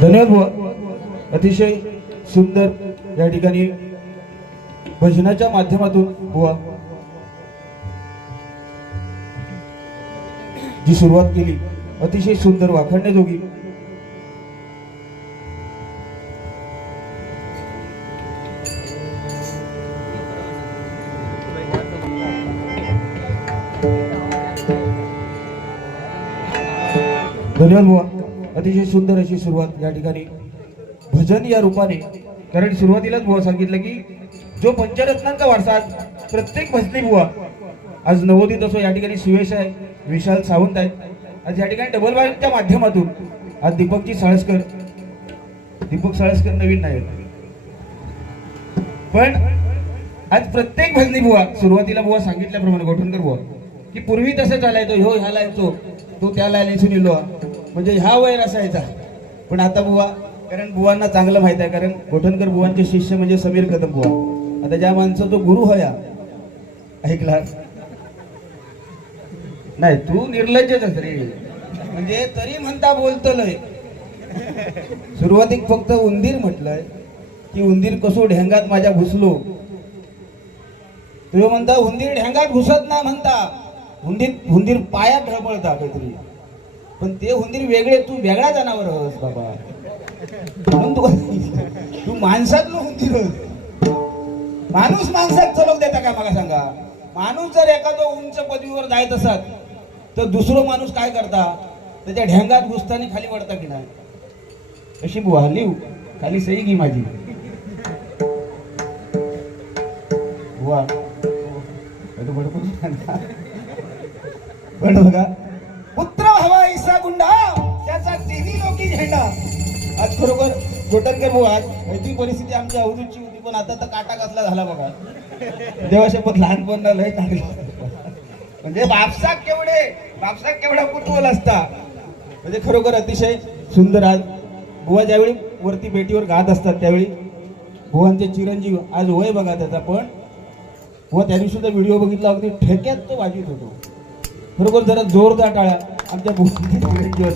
धन्यवाद बुवा. अतिशय सुंदर या ठिकाणी भजनाच्या माध्यमातून बुवा जी सुरुवात केली अतिशय सुंदर वाखडण्याजोगी धन्यवाद बुवा. अतिशय सुंदर अशी सुरुवात या ठिकाणी भजन या रूपाने कारण सुरुवातीलाच बुवा सांगितलं की जो पंचरत्नांचा वारसा आज प्रत्येक भजनी बुवा आज नवोदित असो या ठिकाणी सुयश आहे विशाल सावंत आहेत आज या ठिकाणी डबल बायच्या माध्यमातून आज दीपकजी साळसकर दीपक साळसकर नवीन नाही आहेत. पण आज प्रत्येक भजनी बुवा सुरुवातीला बुवा सांगितल्याप्रमाणे गोठणकर बुवा की पूर्वी तसं चालायचो ह्यो ह्याला यायचो तो त्याला यायचो निलो म्हणजे ह्या वयर असायचा. पण आता बुवा कारण बुवांना चांगलं माहीत आहे कारण गोठणकर बुवांचे शिष्य म्हणजे समीर कदम बुवा. आता ज्या माणसं तो गुरु होया ऐकला नाही तू निर्लज्जच रे. म्हणजे तरी म्हणता बोलतलय. सुरुवातीक फक्त उंदीर म्हटलंय की उंदीर कसो ढेंगात माझ्या घुसलो. तुम्ही म्हणता हुंदीर ढेंगात घुसत नाही म्हणता. हुंदीर उंदीर पायात ढबळता काहीतरी. पण ते हुंदीर वेगळे तू वेगळा जनावर होस बाबा. म्हणून तू तू माणसातलं हुंदीर माणूस माणसात चलक देता का मला सांगा? माणूस जर एखादं उंच पदवीवर जायत असत तर दुसरो माणूस काय करता? त्याच्या ढेंगात घुसताना खाली पडता की नाही? अशी बुवा लिव खाली सही गी माझी. बुवा. बडबड पण बघा. असा गुंडा? त्याचा तिन्ही लोकी झेंडा. आज खरोखर गोटनकर भाऊ आज परिस्थिती आमच्या अवधूतची होती पण आता तर काटा कसला झाला बघा. देवाशपथ लहानपण लय चांगलं म्हणजे बापसाक केवढे बापसाक केवढा कुतूहल असता. म्हणजे खरोखर अतिशय सुंदर आज. बुवा ज्यावेळी वरती बेटीवर गात असतात त्यावेळी बुवांचे चिरंजीव आज वय बघा त्याचा पण बुवा त्या दिवशी सुद्धा व्हिडिओ बघितला अगदी ठेक्यात तो वाजित होतो. खरोखर जरा जोरदार टाळ्या. आमच्या बुवांच्या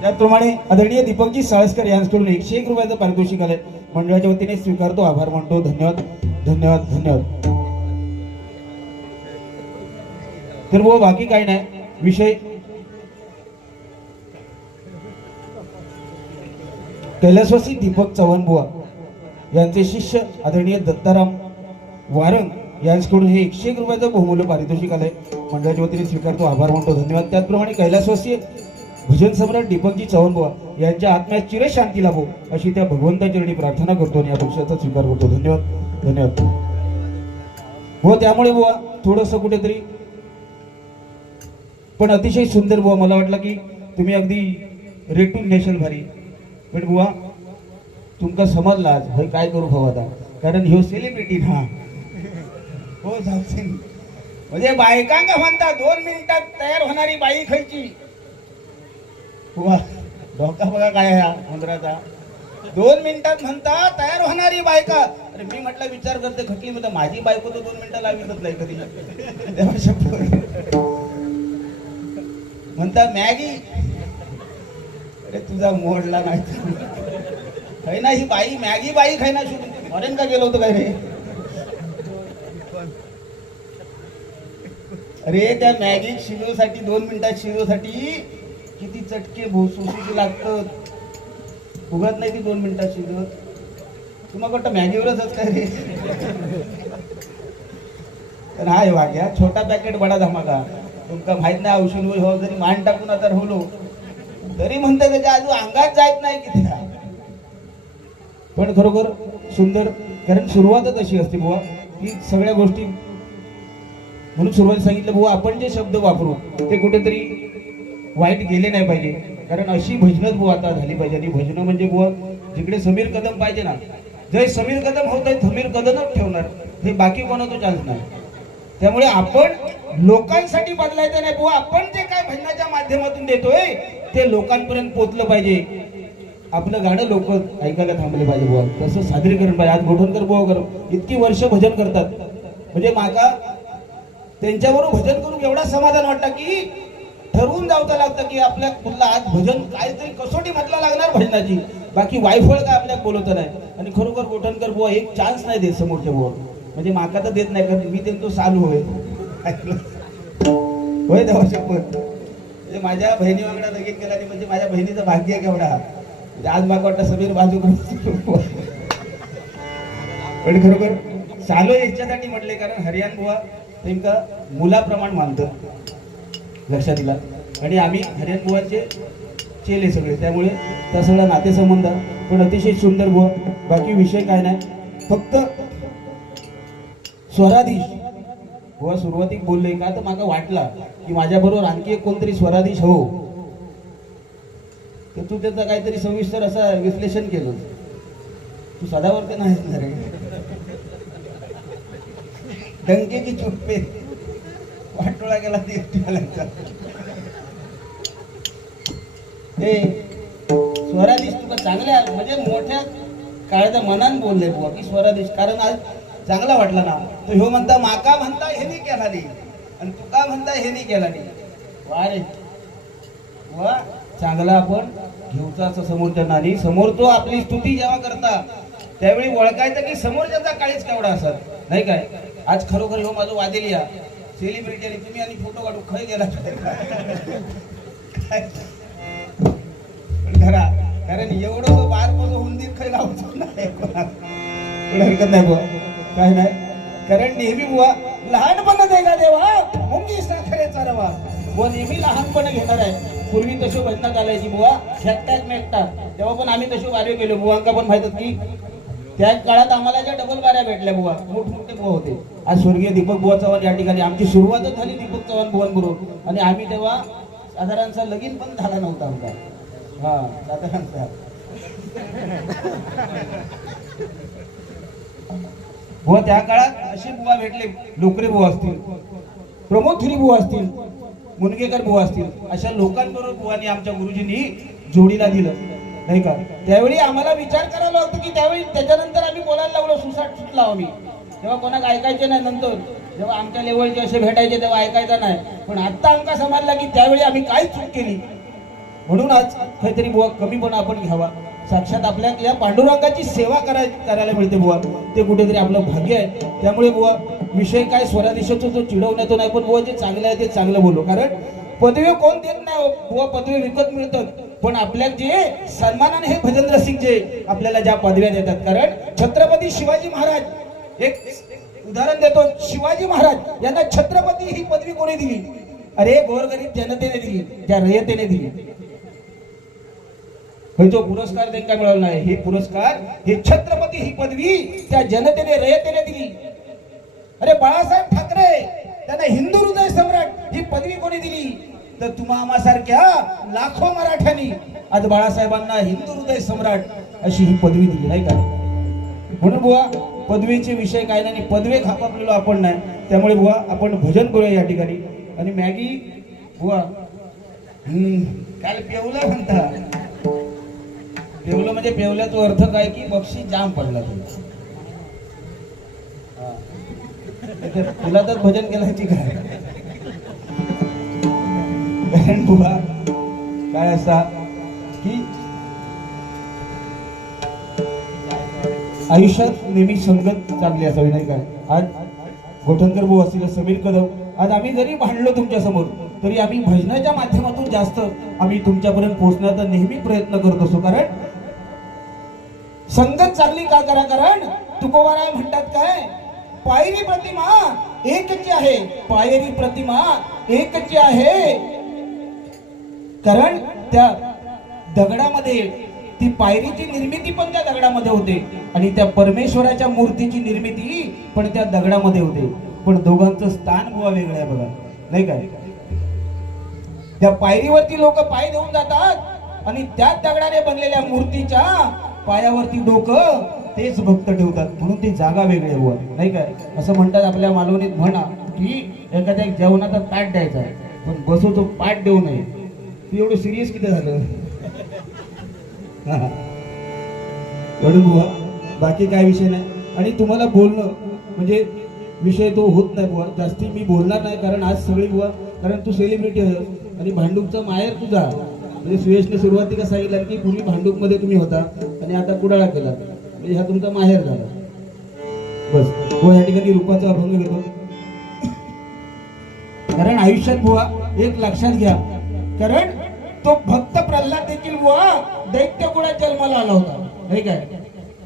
त्याचप्रमाणे आदरणीय दीपकजी साळसकर यांच्याकडून एकशे एक रुपयाचं पारितोषिक आलंय. मंडळाच्या वतीने स्वीकारतो आभार मानतो. धन्यवाद धन्यवाद धन्यवाद. तर व बाकी काही नाही. विषय कैलासवासी दीपक चव्हाण बुवा यांचे शिष्य आदरणीय दत्ताराम वारंग यांच्याकडून हे एकशे एक रुपयाचं बहुमूल्य पारितोषिक आलंय. मंडळाच्या वतीने स्वीकारतो आभार मानतो धन्यवाद. त्याचप्रमाणे कैलासवासी भजन सम्राट दीपकजी चव्हाण बुवा यांच्या आत्म्यात चिरशांती लाभो अशी त्या भगवंताचरणी प्रार्थना करतो आणि या पक्षाचा स्वीकार करतो. धन्यवाद. धन्यवाद. व त्यामुळे बुवा थोडस कुठेतरी पण अतिशय सुंदर बुवा मला वाटलं की तुम्ही अगदी रेटून नेशल भारी. पण बुवा तुमका समजला आज काय करू भाऊ आता? कारण ह्यो सेलिब्रिटी ना. हो जाऊन म्हणजे बायकांका म्हणता दोन मिनिटात तयार होणारी बाई खायची. बुवा धोका बघा काय आहे हा उंदराचा. दोन मिनिटात म्हणता तयार होणारी बायका. अरे मी म्हटलं विचार करते खटली म्हणता माझी बायको तर दोन मिनिटं लावितच नाही कधी. म्हणता मॅगी. अरे तुझा मोडला नाही. ना ही बाई मॅगी बाई खायना शोधून मरेन का गेलो होतो काय रे? अरे त्या मॅगी शिजवसाठी दोन मिनिटात शिजवसाठी किती चटके भोसुसी लागतात. उगत नाही ती दोन मिनिटात शिजवत. तुम्हाला वाटतं मॅगीवरच काय रे? तर हा वाग्या छोटा पॅकेट बडा धमाका. तुमका माहीत नाही औषध हो जरी मान टाकून आता राहलो तरी म्हणतात त्याच्या आजू अंगात जायत नाही किती पण खरोखर सुंदर कारण सुरुवातच अशी असते बुवा की सगळ्या गोष्टी म्हणून सुरुवात सांगितलं बुवा आपण जे शब्द वापरू ते कुठेतरी वाईट गेले नाही पाहिजे. कारण अशी भजनच बुवा आता झाली पाहिजे. आणि भजनं म्हणजे बुवा जिकडे समीर कदम पाहिजे ना जय समीर कदम होत आहे समीर कदमच ठेवणार. हे बाकी कोणाचा चान्स नाही. त्यामुळे आपण लोकांसाठी बदलायचं नाही बुवा आपण जे काय भजनाच्या माध्यमातून देतोय ते लोकांपर्यंत पोचलं पाहिजे. आपलं गाणं लोक ऐकायला थांबले पाहिजे बुवा. तसं सादरीकरण पाहिजे. आज गोठणकर बुवा कर इतकी वर्ष भजन करतात. म्हणजे माका त्यांच्याबरोबर भजन करून एवढा समाधान वाटतं की ठरवून जावता लागतं की आपल्या कुठला आज भजन काहीतरी कसोटी म्हटलं लागणार भजनाची. बाकी वायफळ काय आपल्या बोलवत नाही. आणि खरोखर गोठणकर बुवा एक चान्स नाही देत समोरच्या बुवा. म्हणजे माका तर देत नाही कारण मी त्यांतो चालू होय होय देवा शंभर. म्हणजे माझ्या बहिणी वागडा लगेच केला आणि म्हणजे माझ्या बहिणीचं भाग्य केवढा. म्हणजे आज माका वाटतं समीर बाजू पण खरोखर चालू याच्यासाठी म्हटले कारण हरियाण बुवा नेमका मुलाप्रमाण मानतं लक्षात दिला आणि आम्ही हरियाणबुवांचे चेले सगळे. त्यामुळे त्या सगळ्या नातेसंबंध पण अतिशय सुंदर बुवा. बाकी विषय काय नाही. फक्त स्वराधीश. बुवा सुरुवातीक बोलले का तर मला वाटला की माझ्याबरोबर आणखी एक कोणतरी स्वराधीश हो. तर तू त्याचं काहीतरी सविस्तर असं विश्लेषण केलं. तू सदावरती नाहीस ना रे डंके की चुप्पे वाटोळा गेला ते हे स्वराधीश तुका चांगल्या म्हणजे मोठ्या काळाच्या मनान बोलले बुवा की स्वराधीश कारण आज चांगला वाटला ना. तो ह्यो म्हणता माका म्हणता हे नाही केला नाही. आणि तुका म्हणता हे नाही केला नाही. वा रे. वा चांगला आपण घेऊचा असं समोरच्या आणि समोर तो आपली स्तुती जेव्हा करता त्यावेळी ओळखायचं की समोरच्याचा काळीच केवढा असत नाही काय? आज खरोखर ह्यो माझं वादेल या. सेलिब्रिटी आणि तुम्ही आणि फोटो काढू खय गेला? खरा कारण एवढं बार पोसं हुंदीर खय लावतो नाही हरकत नाही बुवा. काय नाही? कारण नेहमी बुवा लहानपण देगा देवा? मुंगी साखरेचा रवा व नेहमी लहानपण घेणार आहे. पूर्वी तशी भजनात आलायची बुवा. शेकटाक मेकटाक. तेव्हा पण आम्ही तशी वारे गेलो बुवांका पण माहितात की त्या काळात आम्हाला ज्या डबल बाऱ्या भेटल्या बुवा मोठमोठे बुवा होते. आज स्वर्गीय दीपक बुवा चव्हाण या ठिकाणी आमची सुरुवातच झाली दीपक चव्हाण बुवांबरोबर. आणि आम्ही तेव्हा साधारणचा लगीन पण झाला नव्हता आमचा. हा साधारणचा बुवा त्या काळात असे बुवा भेटले लोकरे बुवा असतील प्रमोद थुरी बुवा असतील मुनगेकर बुवा असतील अशा लोकांबरोबर बुवानी आमच्या गुरुजींनी जोडीला दिलं. नाही का? त्यावेळी आम्हाला विचार करायला लागतो की त्यावेळी त्याच्यानंतर आम्ही बोलायला लागलो सुसाट सुटला आम्ही. तेव्हा कोणाला ऐकायचे नाही नंतर. जेव्हा आमच्या लेवलचे असे भेटायचे तेव्हा ऐकायचं नाही. पण आत्ता आमका समजला की त्यावेळी आम्ही काय चूक केली? म्हणून आज काहीतरी बुवा कमी पण आपण घ्यावा. साक्षात आपल्या या पांडुरंगाची सेवा कराय करायला मिळते बुवा. ते कुठेतरी आपलं भाग्य आहे. त्यामुळे बुवा विषय काय स्वरादेशाचा जो चिडवण्याचा नाही पण बुवा जे चांगलं आहे ते चांगलं बोलू. कारण पदवी कोण देत नाही हो? बुवा पदवी विकत मिळतात. पण आपल्या जे सन्मानाने हे भजन रसिक जे आपल्याला ज्या पदव्या देतात कारण छत्रपती शिवाजी महाराज एक उदाहरण देतो शिवाजी महाराज यांना छत्रपती ही पदवी कोणी दिली? अरे गोरगरीब जनतेने दिली त्या रयतेने दिली. पण तो पुरस्कार त्यांना मिळवला नाही. हे पुरस्कार हे छत्रपती ही पदवी त्या जनतेने रयतेने दिली. अरे बाळासाहेब ठाकरे त्यांना हिंदू हृदय सम्राट ही पदवी कोणी दिली? तर तुम्हा आम्हासारख्या लाखो मराठ्यांनी आज बाळासाहेबांना हिंदू हृदय सम्राट अशी ही पदवी दिली नाही का? म्हणून बुवा पदवीचे विषय काय नाही पदवे खापापलेलो आपण नाही. त्यामुळे बुवा आपण भजन करूया या ठिकाणी. आणि मॅगी बुवा हम्म, काल पेवलं म्हणता. पेवलं म्हणजे पेवल्याचा अर्थ काय की बक्षी जाम पडला तुला. तुला तर भजन केल्याची काय? कारण बुवा काय असा की आयुष्यात नेहमी संगत चांगली असावी नाही काय आज गोठणकर भाऊ असतील समीर कदम आज आम्ही जरी भांडलो तुमच्यासमोर तरी आम्ही भजनाच्या माध्यमातून जास्त आम्ही तुमच्यापर्यंत पोहोचण्याचा नेहमी प्रयत्न करत असतो कारण संगत चांगली का करा? कारण तुकोबाराय म्हणतात काय? पायरी प्रतिमा एकची आहे पायरी प्रतिमा एकची आहे. कारण त्या दगडामध्ये ती पायरीची निर्मिती पण त्या दगडामध्ये होते. आणि त्या परमेश्वराच्या मूर्तीची निर्मिती पण त्या दगडामध्ये होते. पण दोघांचं स्थान बुवा वेगळं आहे बघा. नाही काय त्या पायरीवरती लोक पाय देऊन जातात आणि त्याच दगडाने बनलेल्या मूर्तीच्या पायावरती डोकं तेच भक्त ठेवतात. म्हणून ती जागा वेगळी आहे नाही काय असं म्हणतात आपल्या मालवणीत म्हणा की एखाद्या जेवणाचा ताट द्यायचा आहे. पण बसूचं तो पाठ देऊ नये. तू एवढं सिरियस किती झालं? म्हणून बुवा. बाकी काय विषय नाही. आणि तुम्हाला बोलणं म्हणजे विषय तो होत नाही बुवा. जास्ती मी बोलणार नाही कारण आज सगळी बुवा कारण तू सेलिब्रिटी आहे आणि भांडूपचा माहेर तुझा. म्हणजे सुयशने सुरुवातीला सांगितलं की पूर्वी भांडूपमध्ये तुम्ही होता. आणि आता कुडाळा केला. म्हणजे हा तुमचा माहेर झाला. बस. हो या ठिकाणी रूपाचा अभंग घेतो. कारण आयुष्यात बुवा एक लक्षात घ्या. कारण तो भक्त प्रल्हाद देखील बुवा दैत्य कुळात जन्माला आला होता? नाही काय?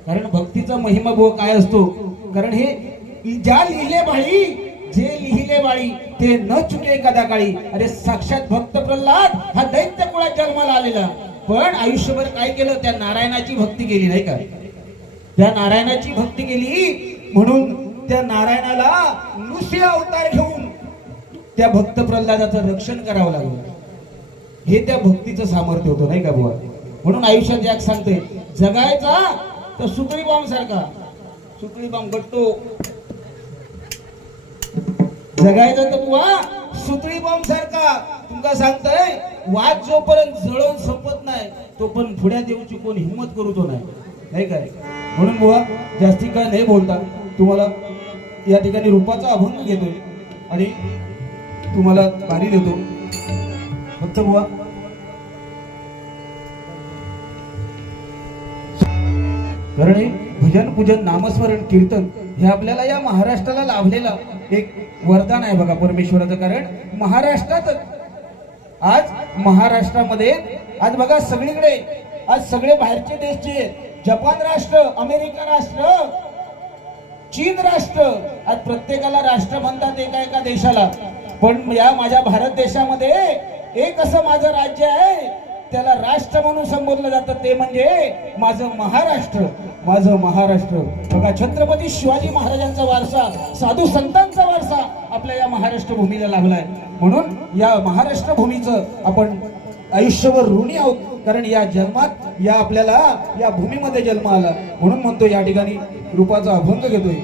कारण भक्तीचा महिमा बुवा काय असतो? कारण हे ज्या लिहिले बाळी जे लिहिले बाळी ते न चुके एखाद्या काळी अरे साक्षात भक्त प्रल्हाद हा दैत्य कुळात जन्माला आलेला? पण आयुष्यभर काय केलं? त्या नारायणाची भक्ती केली नाही का? त्या नारायणाची भक्ती केली म्हणून त्या नारायणाला नृसिंह अवतार घेऊन त्या भक्त प्रल्हादाचं रक्षण करावं लागलं. हे त्या भक्तीचं सामर्थ्य होतं नाही का बुवा? म्हणून आयुष्यात याक सांगते जगायचा तर सुकळी बॉम्ब सारखा. सुकळी बॉम्ब गट्टो. जगायचा तर बुवा सुतळी बॉम्ब सारखा. तुमका सांगताय वाद जोपर्यंत जळून संपत नाही तो पण पुढ्या देऊची कोण हिंमत करू तो नाही. नाही काय म्हणून बुवा जास्ती काय नाही बोलता. तुम्हाला या ठिकाणी रूपाचा अभंग घेतोय. आणि तुम्हाला पाणी देतो. फक्त बुवा कारण हे भजन पूजन नामस्मरण कीर्तन हे आपल्याला या महाराष्ट्राला लाभलेलं एक वरदान आहे बघा परमेश्वराचं कारण. महाराष्ट्रात आज महाराष्ट्रामध्ये आज बघा सगळीकडे आज सगळे बाहेरचे देशचे जपान राष्ट्र अमेरिका राष्ट्र चीन राष्ट्र आज प्रत्येकाला राष्ट्र म्हणतात एका एका देशाला. पण या माझ्या भारत देशामध्ये एक असं माझं राज्य आहे त्याला राष्ट्र म्हणून संबोधलं जातं ते म्हणजे माझं महाराष्ट्र माझं महाराष्ट्र. बघा छत्रपती शिवाजी महाराजांचा वारसा साधू संतांचा वारसा आपल्या या महाराष्ट्र भूमीला लागलाय. म्हणून या महाराष्ट्र भूमीचं आपण आयुष्यभर ऋणी आहोत कारण या जन्मात या आपल्याला या भूमीमध्ये जन्म आला. म्हणून म्हणतो या ठिकाणी रूपाचा अभंग घेतोय.